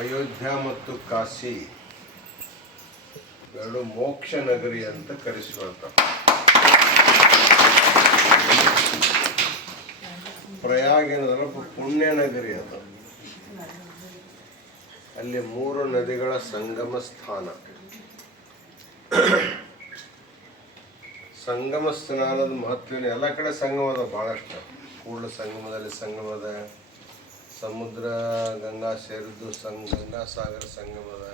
ಅಯೋಧ್ಯ ಮತ್ತು ಕಾಶಿ ಎರಡು ಮೋಕ್ಷ ನಗರಿ ಅಂತ ಕರೆಸಿಕೊಳ್ತಾರೆ. ಪ್ರಯಾಗ ಏನದಲ್ಲ ಪುಣ್ಯ ನಗರಿ ಅದು. ಅಲ್ಲಿ ಮೂರು ನದಿಗಳ ಸಂಗಮ ಸ್ಥಾನ. ಸಂಗಮ ಸ್ನಾನದ ಮಹತ್ವ ಎಲ್ಲ ಕಡೆ ಸಂಗಮ ಅದ ಭಾಳಷ್ಟು ಕೂಡಲ ಸಂಗಮದಲ್ಲಿ ಸಂಗಮದ ಸಮುದ್ರ, ಗಂಗಾ ಸೇರಿದ್ದು ಸಂಗ, ಗಂಗಾ ಸಾಗರ ಸಂಗಮದ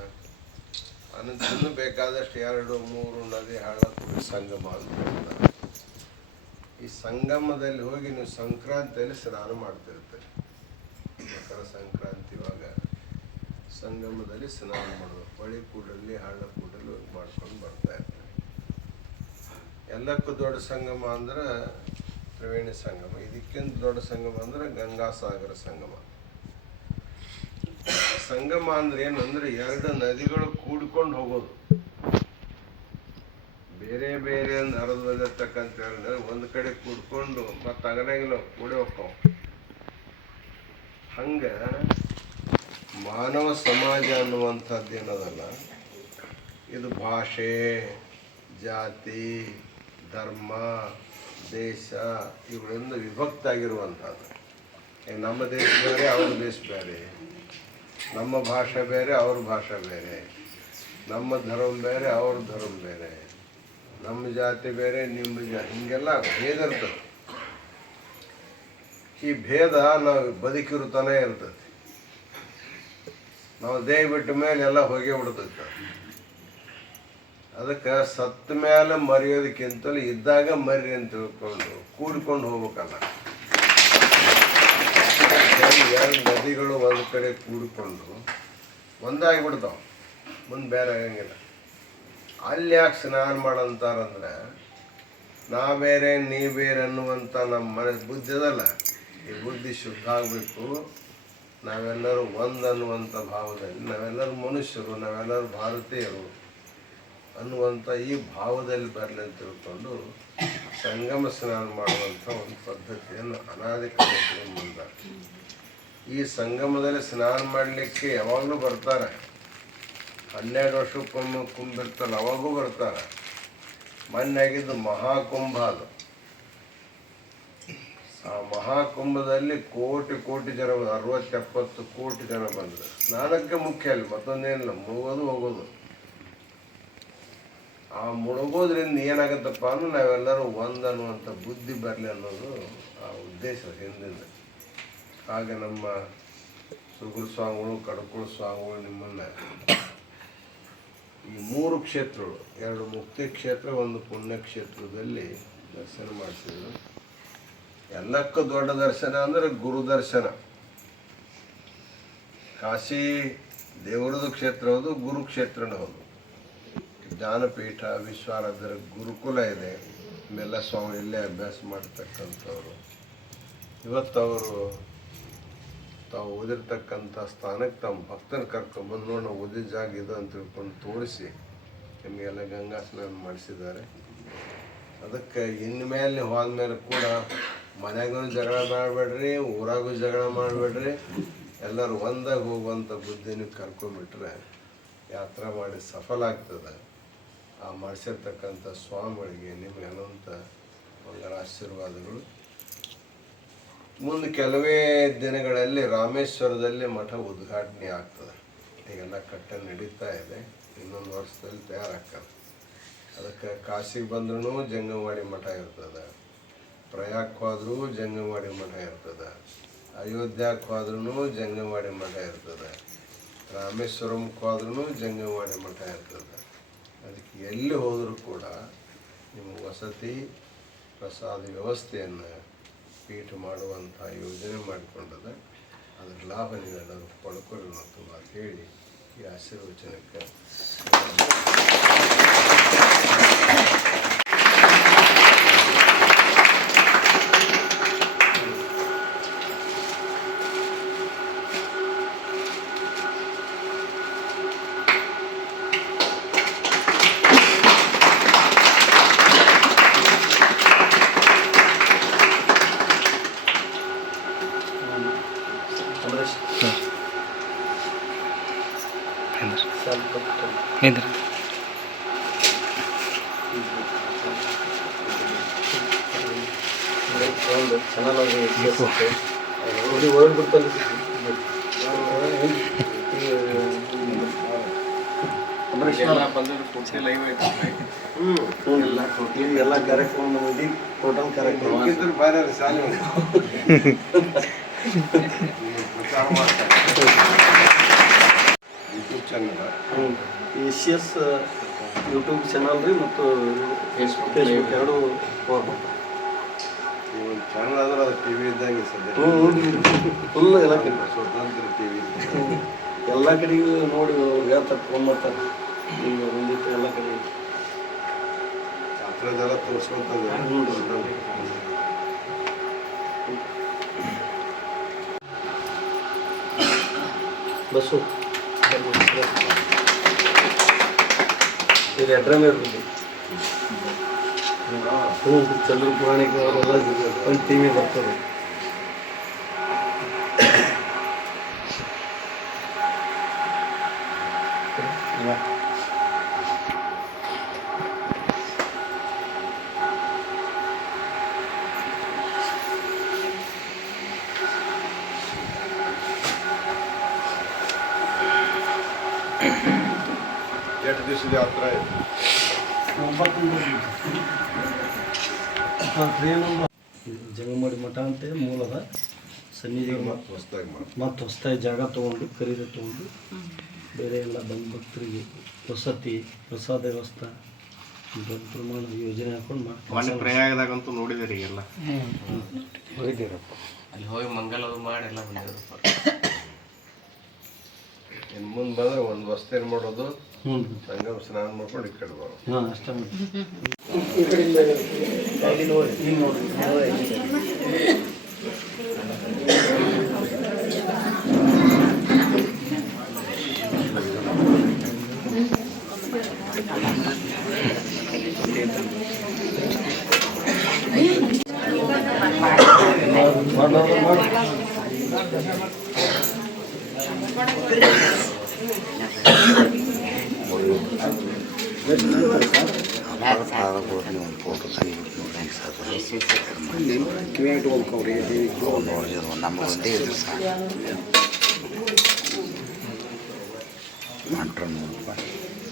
ಅನಂತ ಇನ್ನೂ ಬೇಕಾದಷ್ಟು ಎರಡು, ಮೂರು ನದಿ ಹಳ್ಳ ಕೂಡ ಸಂಗಮ ಅಂತ ಈ ಸಂಗಮದಲ್ಲಿ ಹೋಗಿ ನೀವು ಸಂಕ್ರಾಂತಿಯಲ್ಲಿ ಸ್ನಾನ ಮಾಡ್ತಿರ್ತೀರಿ. ಮಕರ ಸಂಕ್ರಾಂತಿ ಇವಾಗ ಸಂಗಮದಲ್ಲಿ ಸ್ನಾನ ಮಾಡಬೇಕು ಹೊಳಿ ಕೂಡಲಿ ಹಳ್ಳ ಕೂಡಲಿ ಮಾಡ್ಕೊಂಡು ಬರ್ತಾ ಇರ್ತಾರೆ. ಎಲ್ಲಕ್ಕೂ ದೊಡ್ಡ ಸಂಗಮ ಅಂದ್ರೆ ತ್ರಿವೇಣಿ ಸಂಗಮ, ಇದಕ್ಕಿಂತ ದೊಡ್ಡ ಸಂಗಮ ಅಂದ್ರೆ ಗಂಗಾ ಸಾಗರ ಸಂಗಮ. ಸಂಗಮ ಅಂದ್ರೆ ಏನಂದ್ರೆ ಎರಡು ನದಿಗಳು ಕೂಡ್ಕೊಂಡು ಹೋಗೋದು. ಬೇರೆ ಬೇರೆ ಬಂದಿರ್ತಕ್ಕಂಥ ಎರಡು ಒಂದು ಕಡೆ ಕೂಡ್ಕೊಂಡು ಮತ್ತೆ ಆಗಲಾಗಿಲ್ಲ ಕೂಡಿ ಹೋಗ್ತಾವ. ಹಂಗ ಮಾನವ ಸಮಾಜ ಅನ್ನುವಂಥದ್ದು ಏನದಲ್ಲ? ಇದು ಭಾಷೆ, ಜಾತಿ, ಧರ್ಮ, ದೇಶ, ಇವುಗಳಿಂದ ವಿಭಕ್ತ ಆಗಿರುವಂಥದ್ದು. ನಮ್ಮ ದೇಶ ಬೇರೆ ಅವ್ರ ದೇಶ ಬೇರೆ. ನಮ್ಮ ಭಾಷೆ ಬೇರೆ, ಅವ್ರ ಭಾಷೆ ಬೇರೆ. ನಮ್ಮ ಧರ್ಮ ಬೇರೆ, ಅವ್ರ ಧರ್ಮ ಬೇರೆ. ನಮ್ಮ ಜಾತಿ ಬೇರೆ, ನಿಮ್ಮ ಜಾ, ಹೀಗೆಲ್ಲ ಭೇದ ಇರ್ತದೆ. ಈ ಭೇದ ನಾವು ಬದುಕಿರುತ್ತಾನೆ ಇರ್ತದೆ. ನಾವು ದೇಹ ಬಿಟ್ಟ ಮೇಲೆ ಎಲ್ಲ ಹೋಗೇ ಬಿಡ್ತೈತೆ. ಅದಕ್ಕೆ ಸತ್ತ ಮೇಲೆ ಮರೆಯೋದಕ್ಕಿಂತಲೂ ಇದ್ದಾಗ ಮರಿ ಅಂತ ತಿಳ್ಕೊಂಡು, ಕೂಡ್ಕೊಂಡು ಹೋಗ್ಬೇಕಲ್ಲ. ಎರಡು ನದಿಗಳು ಒಂದು ಕಡೆ ಕೂಡಿಕೊಂಡು ಒಂದಾಗಿ ಬಿಡ್ತಾವ ಮುಂದೆ ಬೇರೆ ಆಗಂಗಿಲ್ಲ. ಅಲ್ಲಿ ಯಾಕೆ ಸ್ನಾನ ಮಾಡಂತಾರಂದ್ರೆ, ನಾ ಬೇರೆ, ನೀ ಬೇರೆ ಅನ್ನುವಂಥ ನಮ್ಮ ಮನ ಬುದ್ಧಿ ಅದಲ್ಲ. ಈ ಬುದ್ಧಿ ಶುದ್ಧ ಆಗಬೇಕು. ನಾವೆಲ್ಲರೂ ಒಂದು ಅನ್ನುವಂಥ ಭಾವದಲ್ಲಿ, ನಾವೆಲ್ಲರೂ ಮನುಷ್ಯರು, ನಾವೆಲ್ಲರೂ ಭಾರತೀಯರು ಅನ್ನುವಂಥ ಈ ಭಾವದಲ್ಲಿ ಬರಲಿ ಅಂತ ತಿಳ್ಕೊಂಡು ಸಂಗಮ ಸ್ನಾನ ಮಾಡುವಂಥ ಒಂದು ಪದ್ಧತಿಯನ್ನು ಅನಾದಿ ಕಾಲದಲ್ಲಿ ಈ ಸಂಗಮದಲ್ಲಿ ಸ್ನಾನ ಮಾಡಲಿಕ್ಕೆ ಯಾವಾಗಲೂ ಬರ್ತಾರೆ. ಹನ್ನೆರಡು ವರ್ಷಕ್ಕೊಮ್ಮೆ ಕುಂಭಿರ್ತಲ್ಲ ಅವಾಗೂ ಬರ್ತಾರೆ. ಮೊನ್ನೆ ಆಗಿದ್ದು ಮಹಾಕುಂಭ ಅದು. ಆ ಮಹಾಕುಂಭದಲ್ಲಿ ಕೋಟಿ ಕೋಟಿ ಜನ ಅರವತ್ತೆಪ್ಪತ್ತು ಕೋಟಿ ಜನ ಬಂದರು. ಸ್ನಾನಕ್ಕೆ ಮುಖ್ಯ ಅಲ್ಲಿ ಮತ್ತೊಂದೇನಿಲ್ಲ ಮುಳುಗೋದು ಹೋಗೋದು. ಆ ಮುಳುಗೋದ್ರಿಂದ ಏನಾಗುತ್ತಪ್ಪ ಅಂದ್ರೆ ನಾವೆಲ್ಲರೂ ಒಂದನ್ನುವಂಥ ಬುದ್ಧಿ ಬರಲಿ ಅನ್ನೋದು ಆ ಉದ್ದೇಶ ಹಿಂದಿಂದ ಹಾಗೆ ನಮ್ಮ ಸುಗುರು ಸ್ವಾಮಿಗಳು, ಕಡಕುಳ ಸ್ವಾಮಿಗಳು ನಿಮ್ಮನ್ನ ಈ ಮೂರು ಕ್ಷೇತ್ರಗಳು, ಎರಡು ಮುಕ್ತಿ ಕ್ಷೇತ್ರ, ಒಂದು ಪುಣ್ಯಕ್ಷೇತ್ರದಲ್ಲಿ ದರ್ಶನ ಮಾಡಿಸಿದ್ರು. ಎಲ್ಲಕ್ಕೂ ದೊಡ್ಡ ದರ್ಶನ ಅಂದ್ರೆ ಗುರು ದರ್ಶನ. ಕಾಶಿ ದೇವರದು ಕ್ಷೇತ್ರ ಹೌದು, ಗುರು ಕ್ಷೇತ್ರನೂ ಹೌದು. ಜ್ಞಾನಪೀಠ ವಿಶ್ವಾರಾಧ್ಯರ ಗುರುಕುಲ ಇದೆ. ಸ್ವಾಮಿ ಇಲ್ಲೇ ಅಭ್ಯಾಸ ಮಾಡ್ತಕ್ಕಂಥವ್ರು. ಇವತ್ತು ಅವರು ತಾವು ಓದಿರ್ತಕ್ಕಂಥ ಸ್ಥಾನಕ್ಕೆ ತಮ್ಮ ಭಕ್ತನ ಕರ್ಕೊಂಡ್ಬಂದು ನೋಡಿ ನಾವು ಓದಿದ ಜಾಗ ಇದು ಅಂತ ತಿಳ್ಕೊಂಡು ತೋರಿಸಿ ನಿಮಗೆಲ್ಲ ಗಂಗಾ ಸ್ನಾನ ಮಾಡಿಸಿದ್ದಾರೆ. ಅದಕ್ಕೆ ಇನ್ಮೇಲೆ ಹೋದ್ಮೇಲೆ ಕೂಡ ಮನ್ಯಾಗೂ ಜಗಳ ಮಾಡಬೇಡ್ರಿ, ಊರಾಗೂ ಜಗಳ ಮಾಡಬೇಡ್ರಿ, ಎಲ್ಲರೂ ಒಂದಾಗ ಹೋಗುವಂಥ ಬುದ್ಧಿನ ಕರ್ಕೊಂಡ್ಬಿಟ್ರೆ ಯಾತ್ರಾ ಮಾಡಿ ಸಫಲ ಆಗ್ತದೆ. ಆ ಮಾಡಿಸಿರ್ತಕ್ಕಂಥ ಸ್ವಾಮಿಗಳಿಗೆ ನಿಮಗೆ ಅನಂತ ಮಂಗಳ ಆಶೀರ್ವಾದಗಳು ಮುಂದೆ ಕೆಲವೇ ದಿನಗಳಲ್ಲಿ ರಾಮೇಶ್ವರದಲ್ಲಿ ಮಠ ಉದ್ಘಾಟನೆ ಆಗ್ತದೆ. ಈಗೆಲ್ಲ ಕಟ್ಟ ನಡೀತಾ ಇದೆ. ಇನ್ನೊಂದು ವರ್ಷದಲ್ಲಿ ತಯಾರಾಗ್ತದೆ. ಅದಕ್ಕೆ ಕಾಶಿಗೆ ಬಂದ್ರೂ ಜಂಗಮವಾಡಿ ಮಠ ಇರ್ತದೆ. ಪ್ರಯಾಗಕ್ಕೆ ಹೋದ್ರೂ ಜಂಗಮವಾಡಿ ಮಠ ಇರ್ತದೆ. ಅಯೋಧ್ಯಕ್ಕೆ ಹೋದ್ರೂ ಜಂಗಮವಾಡಿ ಮಠ ಇರ್ತದೆ. ರಾಮೇಶ್ವರಂಗೆ ಹೋದ್ರೂ ಜಂಗಮವಾಡಿ ಮಠ ಇರ್ತದೆ. ಅದಕ್ಕೆ ಎಲ್ಲಿ ಹೋದರೂ ಕೂಡ ನಿಮ್ಮ ವಸತಿ, ಪ್ರಸಾದ ವ್ಯವಸ್ಥೆಯನ್ನು ಪೀಠ ಮಾಡುವಂಥ ಯೋಜನೆ ಮಾಡಿಕೊಂಡದ ಅದರ ಲಾಭ ನೀವೆಲ್ಲರೂ ಪಡ್ಕೊಳ್ಳಿ ಮತ್ತು ಮಾತು ಹೇಳಿ ಈ ಆಶೀರ್ವಚನಕ್ಕೆ ಚಂದ್ರೇಶ್ ಇದ್ರೆ ಒಂದು ಚೆನ್ನಾಗಿ ನೋಡಿ ಒಳಗೆ ಬಿಡ್ತಲ್ಲ ಎಲ್ಲ ಕಾರ್ಯಕ್ರಮ ನಮ್ಮದು ಟೋಟಲ್ ಕಾರ್ಯಕ್ರಮ ಬೇರೆ ಶಾಲೆ YouTube channel E C S YouTube channel ರೀ ಮತ್ತು ಫೇಸ್ಬುಕ್ ಫೇಸ್ಬುಕ್ ಎರಡು ಒಂದು ಚಾನಲ್ ಆದ್ರೆ ಅದು ಟಿ ವಿ ಇದ್ದಂಗೆ ಸದ್ಯ. ಫುಲ್ ಎಲ್ಲ ಕಡೆ ಸ್ವತಂತ್ರ ಟಿ ವಿ ಎಲ್ಲ ಕಡೆಗೂ ನೋಡಿ ಹೇಳ್ತಾರೆ ಫೋನ್ ಮಾಡ್ತಾರೆ. ಈಗ ಒಂದಿಟ್ಟು ಎಲ್ಲ ಕಡೆ. ಹತ್ರದೆಲ್ಲ ತೋರಿಸ್ಕೊತದೆ ಬಸ್ಸು ಇದು ಎಡ್ರಮ್ ಇರ್ತದೆ ಹ್ಞೂ ಚಂದ್ರ ಪುರಾಣಿಕ ಅವರೆಲ್ಲ ಒಂದು ಟಿ ವಿ ಬರ್ತದೆ ಎಷ್ಟು ದಿವಸದ ಯಾತ್ರ ಇದೆ ಜಂಗಮಡಿ ಮಠ ಅಂತ ಮೂಲದ ಸನ್ನಿಧಿ ಮತ್ತೆ ಹೊಸ್ದಾಗಿ ಮಾಡಿ ಮತ್ತು ಹೊಸದಾಗಿ ಜಾಗ ತೊಗೊಂಡು ಖರೀದಿ ತೊಗೊಂಡು ಬೇರೆ ಎಲ್ಲ ಬಂದು ಭಕ್ತರಿಗೆ ವಸತಿ ಪ್ರಸಾದ ವ್ಯವಸ್ಥೆ ದೊಡ್ಡ ಪ್ರಮಾಣದ ಯೋಜನೆ ಹಾಕೊಂಡು ಮಾಡ್ತಾರೆ. ಪ್ರಯಾಗದಾಗಂತೂ ನೋಡಿದಿರಿ ಎಲ್ಲ. ಹೋಗಿದ್ದೀರಪ್ಪ ಅಲ್ಲಿ ಹೋಗಿ ಮಂಗಲ ಅದು ಮಾಡಿ ಎಲ್ಲ ಬಂದಿರಪ್ಪ ಇನ್ನು ಮುಂದೆ ಬಂದ್ರೆ ಒಂದು ವಸ್ತು ಮಾಡೋದು? ಹ್ಞೂ ಸಂಗಮ ಸ್ನಾನ ಮಾಡ್ಕೊಂಡು ಈ ಕಡೆ ಬರೋದು ಹಾಂ ಅಷ್ಟೇ ಮಾಡಿ ಈ ಕಡೆಯಿಂದ ಇಲ್ಲಿ ನೋಡಿ ಇಲ್ಲಿ ನೋಡಿ ಮಾಡೋದು ಮಾಡಿ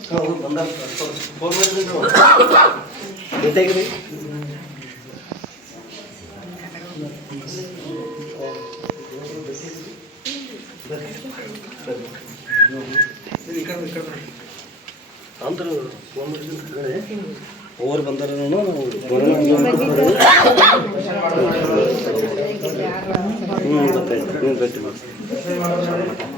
ಹೌದು ಬಂದಾರ ಫೋನ್ ಒಂದು ನೀವು ಜೊತೆಗ್ರಿ ಅಂದ್ರೆ ಫೋನ್ ಮಾಡಿದ್ರೆ ಓವರ್ ಬಂದಾರ ನಾವು ಬರೋಣ ಹ್ಞೂ ಗೊತ್ತಾಯ್ತು ಹ್ಞೂ ಗೊತ್ತಿ ನಾವು ಹ್ಞೂ ಎರಡು ಹ್ಞೂ ಸ್ವಾಮಿ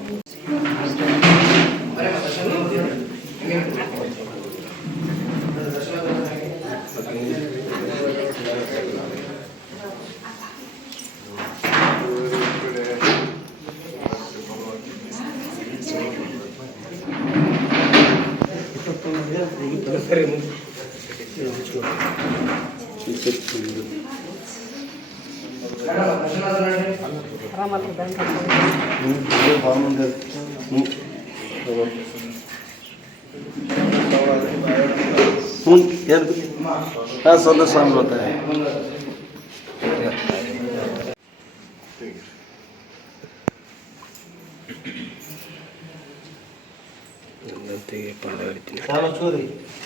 ಬರ್ತಾರೆ ಸಾಲ ಚೂರಿ ಹ್ಞೂ ಆ ಕಡೆ ಬೇಡ.